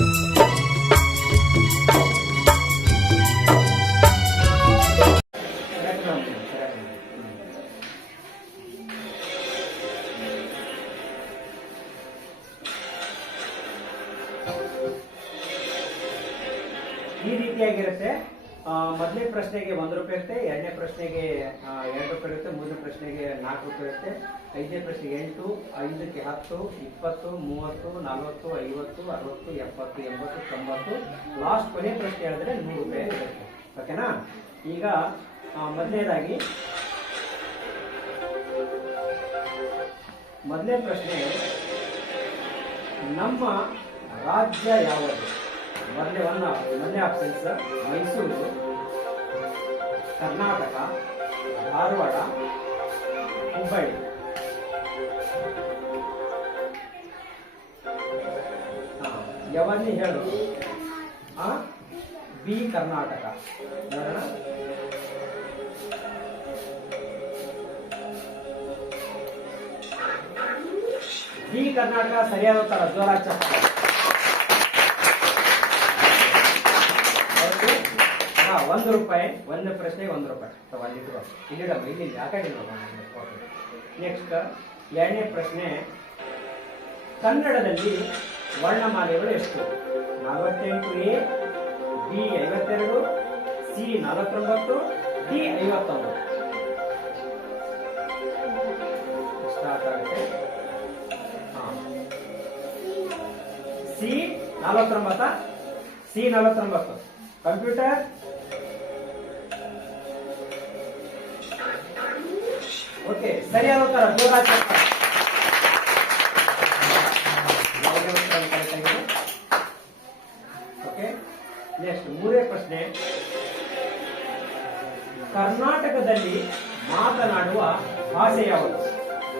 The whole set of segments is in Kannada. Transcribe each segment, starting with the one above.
ಈ ರೀತಿಯಾಗಿರುತ್ತೆ. ಮೊದಲನೇ ಪ್ರಶ್ನೆಗೆ 1 ರೂಪಾಯಿ ಇರುತ್ತೆ, ಎರಡನೇ ಪ್ರಶ್ನೆಗೆ 2 ರೂಪಾಯಿ ಇರುತ್ತೆ, ಮೂರನೇ ಪ್ರಶ್ನೆಗೆ 4 ರೂಪಾಯಿ ಇರುತ್ತೆ, ಐದನೇ ಪ್ರಶ್ನೆಗೆ 8, 5ಕ್ಕೆ 10, 20, 30, 40, 50, 60, 70, 80, 90, ಲಾಸ್ಟ್ ಕೊನೆ ಪ್ರಶ್ನೆ ಹೇಳಿದ್ರೆ 100 ರೂಪಾಯಿ ಇರುತ್ತೆ. ಓಕೆನಾ? ಈಗ ಮೊದಲನೇದಾಗಿ ಮೊದಲನೇ ಪ್ರಶ್ನೆ, ನಮ್ಮ ರಾಜ್ಯ ಯಾವುದು? ಮೊದಲನೇ ಆಪ್ಷನ್ಸ್ ಮೈಸೂರು, ಕರ್ನಾಟಕ, ಧಾರವಾಡ, ಹುಬ್ಬಳ್ಳಿ. ಯಾವನ್ನಿ ಹೇಳು. ಬಿ ಕರ್ನಾಟಕ. ನೋಡೋಣ. ಬಿ ಕರ್ನಾಟಕ ಸರಿಯಾದ ಉತ್ತರ. ಜೋರಾಗಿ ಚಪ್ಪಾಳೆ. 1 ರೂಪಾಯಿ. ಒಂದು ಪ್ರಶ್ನೆಗೆ 1 ರೂಪಾಯಿ. ಇಲ್ಲಿ ಯಾಕಂದ್ರೆ ನೆಕ್ಸ್ಟ್ ಎರಡನೇ ಪ್ರಶ್ನೆ, ಕನ್ನಡದಲ್ಲಿ ವರ್ಣಮಾಲೆಗಳು ಎಷ್ಟು? 48A, B 52, C 49, D 59. Start ಆಗುತ್ತೆ. ಸಿ 49. ಸಿ 49. ಕಂಪ್ಯೂಟರ್. ಓಕೆ, ಸರಿಯಾದ ಉತ್ತರ. ಜೋರಾಗಿ. ಓಕೆ, ನೆಕ್ಸ್ಟ್ ಮೂರನೇ ಪ್ರಶ್ನೆ, ಕರ್ನಾಟಕದಲ್ಲಿ ಮಾತನಾಡುವ ಭಾಷೆ ಯಾವುದು?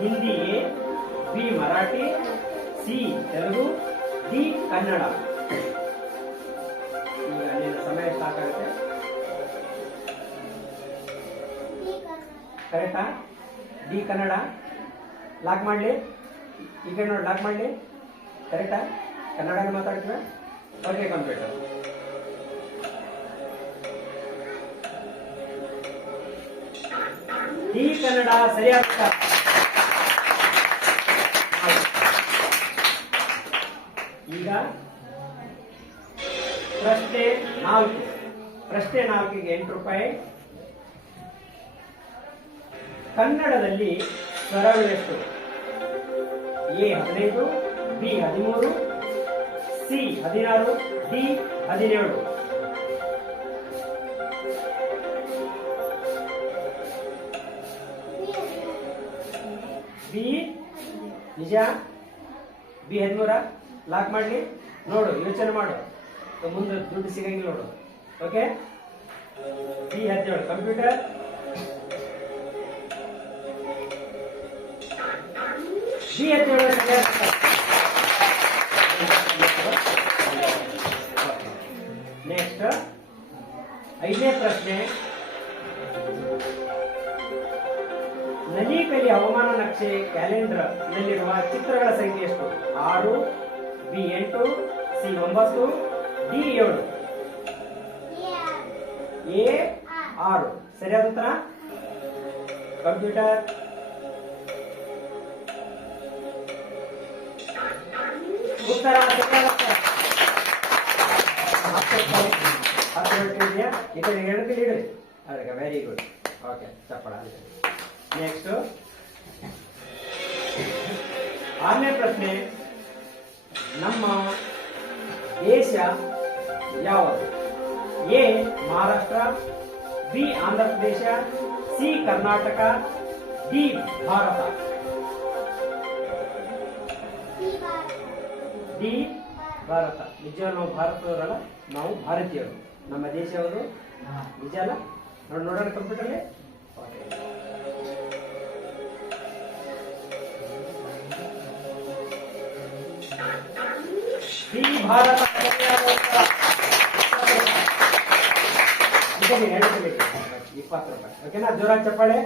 Hindi, B Marathi, C Telugu, D Kannada. ಈಗ ನಿನ್ನ ಸಮಯ ಸಾಕಾಗುತ್ತೆ. ಕರೆಕ್ಟಾ? ಡಿ ಕನ್ನಡ. ಲಾಕ್ ಮಾಡಲಿ. ಈ ಕಡೆ ನೋಡಿ, ಲಾಕ್ ಮಾಡಲಿ. ಕರೆಕ್ಟಾ? ಕನ್ನಡನೇ ಮಾತಾಡ್ತೀವಿ. Okay, computer. ಡಿ ಕನ್ನಡ ಸರಿಯಾದ. ಈಗ ಪ್ರಶ್ನೆ 4. ಪ್ರಶ್ನೆ 4ಗೆ 8 ರೂಪಾಯಿ. ಕನ್ನಡದಲ್ಲಿ ಸ್ವರಗಳು ಎಷ್ಟು? A 15, B 13, C 16, D 17. B ನಿಜ? ಬಿ 13. ಲಾಕ್ ಮಾಡಲಿ. ನೋಡು, ಯೋಚನೆ ಮಾಡು, ಮುಂದೆ ದುಡ್ಡು ಸಿಗಂಗಿಲ್ಲ ನೋಡು. Okay, B 17. Computer. B 17. Next 5ನೇ ಪ್ರಶ್ನೆ, ನಲಿಕಲಿ ಹವಾಮಾನ ನಕ್ಷೆ ಕ್ಯಾಲೆಂಡರ್ ನಲ್ಲಿರುವ ಚಿತ್ರಗಳ ಸಂಖ್ಯೆ ಎಷ್ಟು? 6, ಬಿ 8, ಸಿ 9, ಡಿ 7. ಎ 6 ಸರಿಯಾದ ಉತ್ತರ. ಕಂಪ್ಯೂಟರ್. ಉತ್ತರ ಸರಿಯಾದ ಉತ್ತರ. 10 ಇದೆಯಾ? ಈ ಕಡೆ 2 ಇಡು. ಅದಕ್ಕೆ ವೆರಿ ಗುಡ್. ಓಕೆ, ಚಪ್ಪಳ. ನೆಕ್ಸ್ಟ್ 6ನೇ ಪ್ರಶ್ನೆ, ನಮ್ಮ ದೇಶ ಯಾವುದು? A Maharashtra, B Andhra Pradesh, C Karnataka, D Bharat. D Bharat. ನಿಜ, ನಾವು ಭಾರತದವರಲ್ಲ, ನಾವು ಭಾರತೀಯರು. ನಮ್ಮ ದೇಶ ಯಾವುದು? ನಿಜ ಅಲ್ಲ? ನೋಡೋಣ ಕಂಪ್ಯೂಟರ್ಲಿ. ಡಿ ಭಾರತ. 20 ರೂಪಾಯಿ. ಓಕೆನಾ? ಜೋರಾಗಿ ಚಪ್ಪಾಳೆ.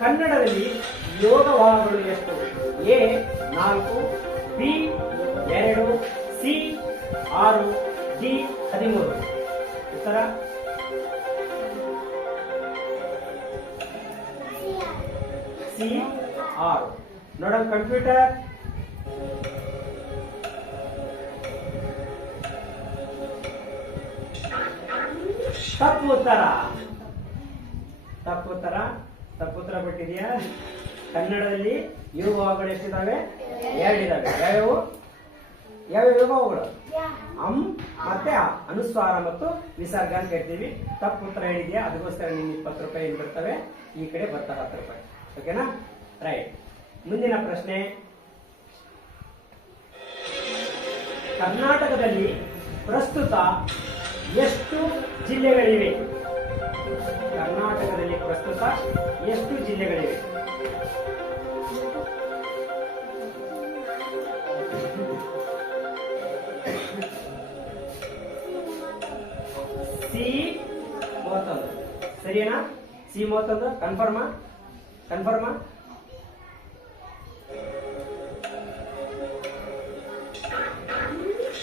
ಕನ್ನಡದಲ್ಲಿ ಯೋಗವಾಹಗಳು ಎಷ್ಟು? A 4, B 2, C 6, D 13. ಉತ್ತರ ಸಿ 6. ನೋಡೋಣ ಕಂಪ್ಯೂಟರ್. ತಪ್ಪು ಉತ್ತರ. ತಪ್ಪುತ್ತರ ಬಿಟ್ಟಿದೆಯಾ? ಕನ್ನಡದಲ್ಲಿ ಯೋಗವಾಹಗಳು ಎಷ್ಟಿದಾವೆ? 2 ಇದಾವೆ. ಯಾವ್ಯಾವ ಯೋಗವಾಹಗಳು? ಅಂ ಮತ್ತೆ ಆ, ಅನುಸ್ವಾರ ಮತ್ತು ವಿಸರ್ಗ ಅಂತ ಹೇಳ್ತೀವಿ. ತಪ್ಪು ಉತ್ತರ ಹೇಳಿದ್ಯಾ? ಅದಕ್ಕೋಸ್ಕರ ನಿಮ್ಗೆ 20 ರೂಪಾಯಿ ಏನ್ ಬರ್ತವೆ, ಈ ಕಡೆ ಬರ್ತಾರೆ 10 ರೂಪಾಯಿ. ಓಕೆನಾ? ರೈಟ್. ಮುಂದಿನ ಪ್ರಶ್ನೆ, ಕರ್ನಾಟಕದಲ್ಲಿ ಪ್ರಸ್ತುತ ಎಷ್ಟು ಜಿಲ್ಲೆಗಳಿವೆ? ಕರ್ನಾಟಕದಲ್ಲಿ ಪ್ರಸ್ತುತ ಎಷ್ಟು ಜಿಲ್ಲೆಗಳಿವೆ? ಸಿ 31. ಸರಿನಾ? ಸಿ 31 ಕನ್ಫರ್ಮಾ?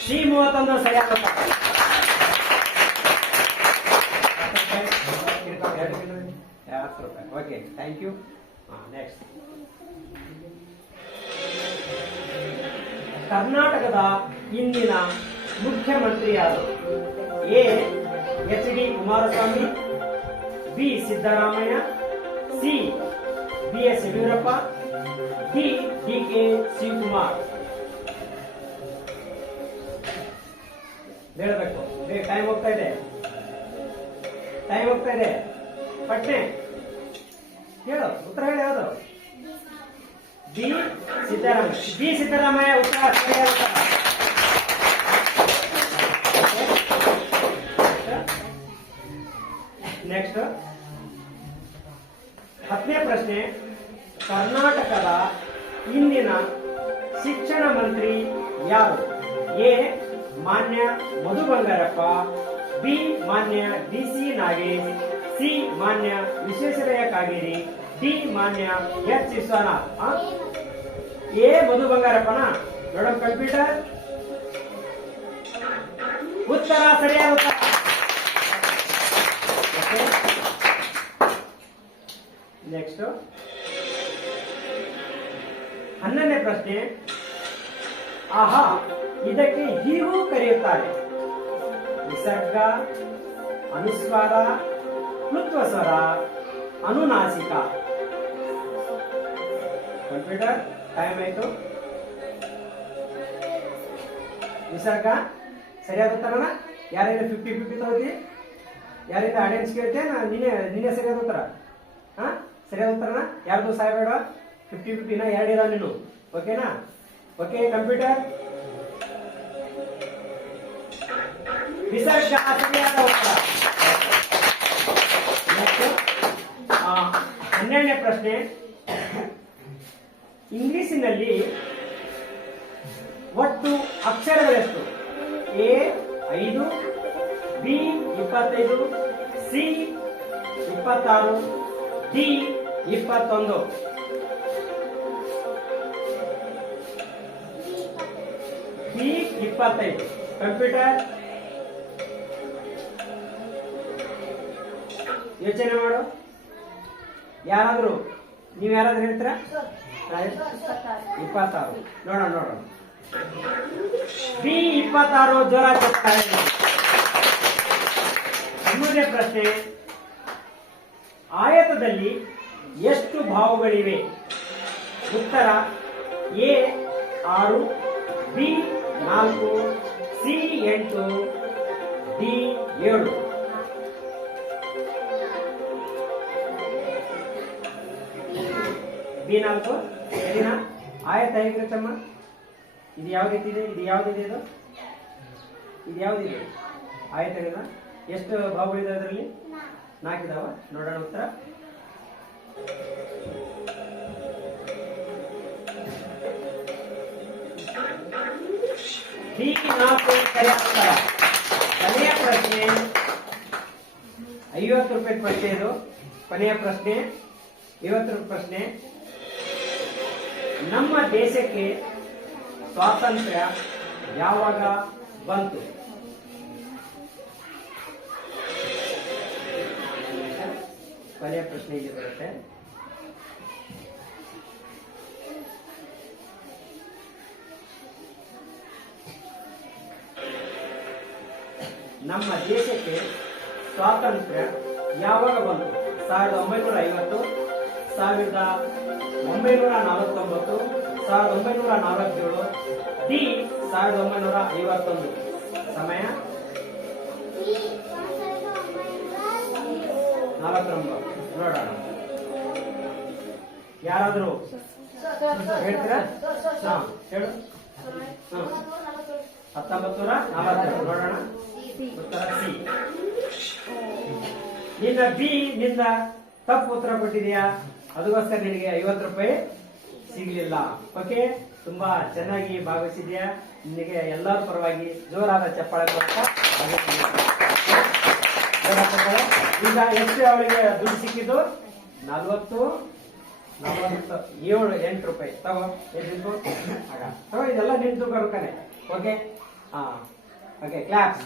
ಸಿ 31 ಸರಿಯಾದ ಉತ್ತರ. Okay, thank you. ನೆಕ್ಸ್ಟ್, ಕರ್ನಾಟಕದ ಇಂದಿನ ಮುಖ್ಯಮಂತ್ರಿ ಯಾರು? A H D Kumaraswamy, B Siddaramaiah, C B S Yediyurappa, D D K Shivakumar. ಹೇಳಬೇಕು. ಟೈಮ್ ಹೋಗ್ತಾ ಇದೆ. ಪಟ್ನೆ ಹೇಳು, ಉತ್ತರ ಹೇಳಿ. ಯಾವುದು? ಬಿ ಸಿದ್ದರಾಮಯ್ಯ ಉತ್ತರ ಸರಿಯಾದ ಉತ್ತರ. ನೆಕ್ಸ್ಟ್ 10ನೇ ಪ್ರಶ್ನೆ, ಕರ್ನಾಟಕದ ಇಂದಿನ ಶಿಕ್ಷಣ ಮಂತ್ರಿ ಯಾರು? ಎ ಮಾನ್ಯ ಮಧು ಬಂಗಾರಪ್ಪ, ಬಿ ಮಾನ್ಯ ಡಿ.ಸಿ. ನಾಗೇಶ್, ಸಿ ಮಾನ್ಯ ವಿಶ್ವೇಶ್ವರಯ್ಯ ಕಾಗೇರಿ, ಡಿ ಮಾನ್ಯ ಎಚ್ ವಿಶ್ವನಾಥ್. ಎ ಮಧು ಬಂಗಾರಪ್ಪನ. ನೋಡೋಣ ಕಂಪ್ಯೂಟರ್. ಉತ್ತರ ಸರಿಯಾದ ಉತ್ತರ. ನೆಕ್ಸ್ಟ್ 11ನೇ ಪ್ರಶ್ನೆ, ಆಹಾ ಇದಕ್ಕೆ ಹೀಗೂ ಕರೆಯುತ್ತಾರೆ: ವಿಸರ್ಗ, ಅನುಸ್ವಾರ, ಪ್ಲುತ್ವ ಸ್ವರ, ಅನುನಾಸಿಕ. ಕಂಪ್ಯೂಟರ್ ಟೈಮ್ ಆಯ್ತು. ವಿಸರ್ಗ ಸರಿಯಾದ ಉತ್ತರನ? ಯಾರಿಂದ 50-50 ತಗೋತಿ? ಯಾರಿಂದ ಆಡಿಯನ್ಸ್ ಕೇಳ್ತೆ? ನೀನೇ ಸರಿಯಾದ ಉತ್ತರ. ಸರಿಯಾದ ಉತ್ತರನ? ಯಾರ್ದು ಸಾಯಬೇಡ. 50-50 ಎರಡು ಇದಾವ ನೀನು. ಓಕೆನಾ? Okay computer. ವಿಸರ್ಗ ಸರಿಯಾದ ಉತ್ತರ. 12ನೇ ಪ್ರಶ್ನೆ, ಇಂಗ್ಲಿಷಿನಲ್ಲಿ ಒಟ್ಟು ಅಕ್ಷರಗಳೆಷ್ಟು? A 5, B 25, C 26, D 21. B 25. Computer ಯೋಚನೆ ಮಾಡು. ಯಾರಾದ್ರೂ ನೀವು ಯಾರಾದ್ರೂ ಹೇಳ್ತೀರಾ? 26. ನೋಡೋಣ. ಬಿ 26 ಜೋರಾಗಿ. 13ನೇ ಪ್ರಶ್ನೆ, ಆಯತದಲ್ಲಿ ಎಷ್ಟು ಭಾವಗಳಿವೆ? ಉತ್ತರ A 6, B 4, C 8, D 7. B 4 ಸರಿನಾ? ಆಯತ ಹೇಗಿರುತ್ತಮ್ಮ? ಇದು ಯಾವ್ದಿದೆ? ಇದು ಯಾವ್ದಿದೆ? ಇದು ಯಾವ್ದಿದೆ? ಆಯತಗಳಿಂದ ಎಷ್ಟು ಭಾವಗಳಿದೆ? ಅದರಲ್ಲಿ 4 ಇದಾವ. ನೋಡೋಣ ಉತ್ತರ. ಬಿ 4 ಸರಿಯಾದ ಉತ್ತರ. ಕೊನೆಯ ಪ್ರಶ್ನೆ, 50 ರೂಪಾಯಿ ಪ್ರಶ್ನೆ ಇದು. ಕೊನೆಯ ಪ್ರಶ್ನೆ, ಇವತ್ತರ ಪ್ರಶ್ನೆ, ನಮ್ಮ ದೇಶಕ್ಕೆ ಸ್ವಾತಂತ್ರ್ಯ ಯಾವಾಗ ಬಂತು? ಕೊನೆಯ ಪ್ರಶ್ನೆ ಇಲ್ಲಿ ಬರುತ್ತೆ. ನಮ್ಮ ದೇಶಕ್ಕೆ ಸ್ವಾತಂತ್ರ್ಯ ಯಾವಾಗ ಬಂತು? 1950, 1949, 1947, ಡಿ 1951. ಸಮಯ 49. ನೋಡೋಣ, ಯಾರಾದರೂ ಹೇಳ್ತೀರಾ? ಹಾ ಹೇಳು. 1942. ನೋಡೋಣ, ಉತ್ತರ ಸಿ. ನಿನ್ನ ಬಿ ನಿಂದ ತಪ್ಪು ಉತ್ತರ ಕೊಟ್ಟಿದೆಯಾ, ಅದಕ್ಕೋಸ್ಕರ ನಿನಗೆ 50 ರೂಪಾಯಿ ಸಿಗ್ಲಿಲ್ಲ. ಓಕೆ, ತುಂಬಾ ಚೆನ್ನಾಗಿ ಭಾಗವಹಿಸಿದ್ಯಾ. ನಿನಗೆ ಎಲ್ಲರ ಪರವಾಗಿ ಜೋರಾದ ಚಪ್ಪಾಳೆ ಕೊಡ್ತಾ ಈಗ ಎಷ್ಟು ಅವಳಿಗೆ ದುಡ್ಡು ಸಿಕ್ಕಿದ್ದು? 48 ರೂಪಾಯಿ. ತಗೋ, ಇದೆಲ್ಲ ನಿಂತು ಕರ್ಕನೆ. ಓಕೆ, ಹಾ, ಓಕೆ, ಕ್ಲಾಪ್ಸ್.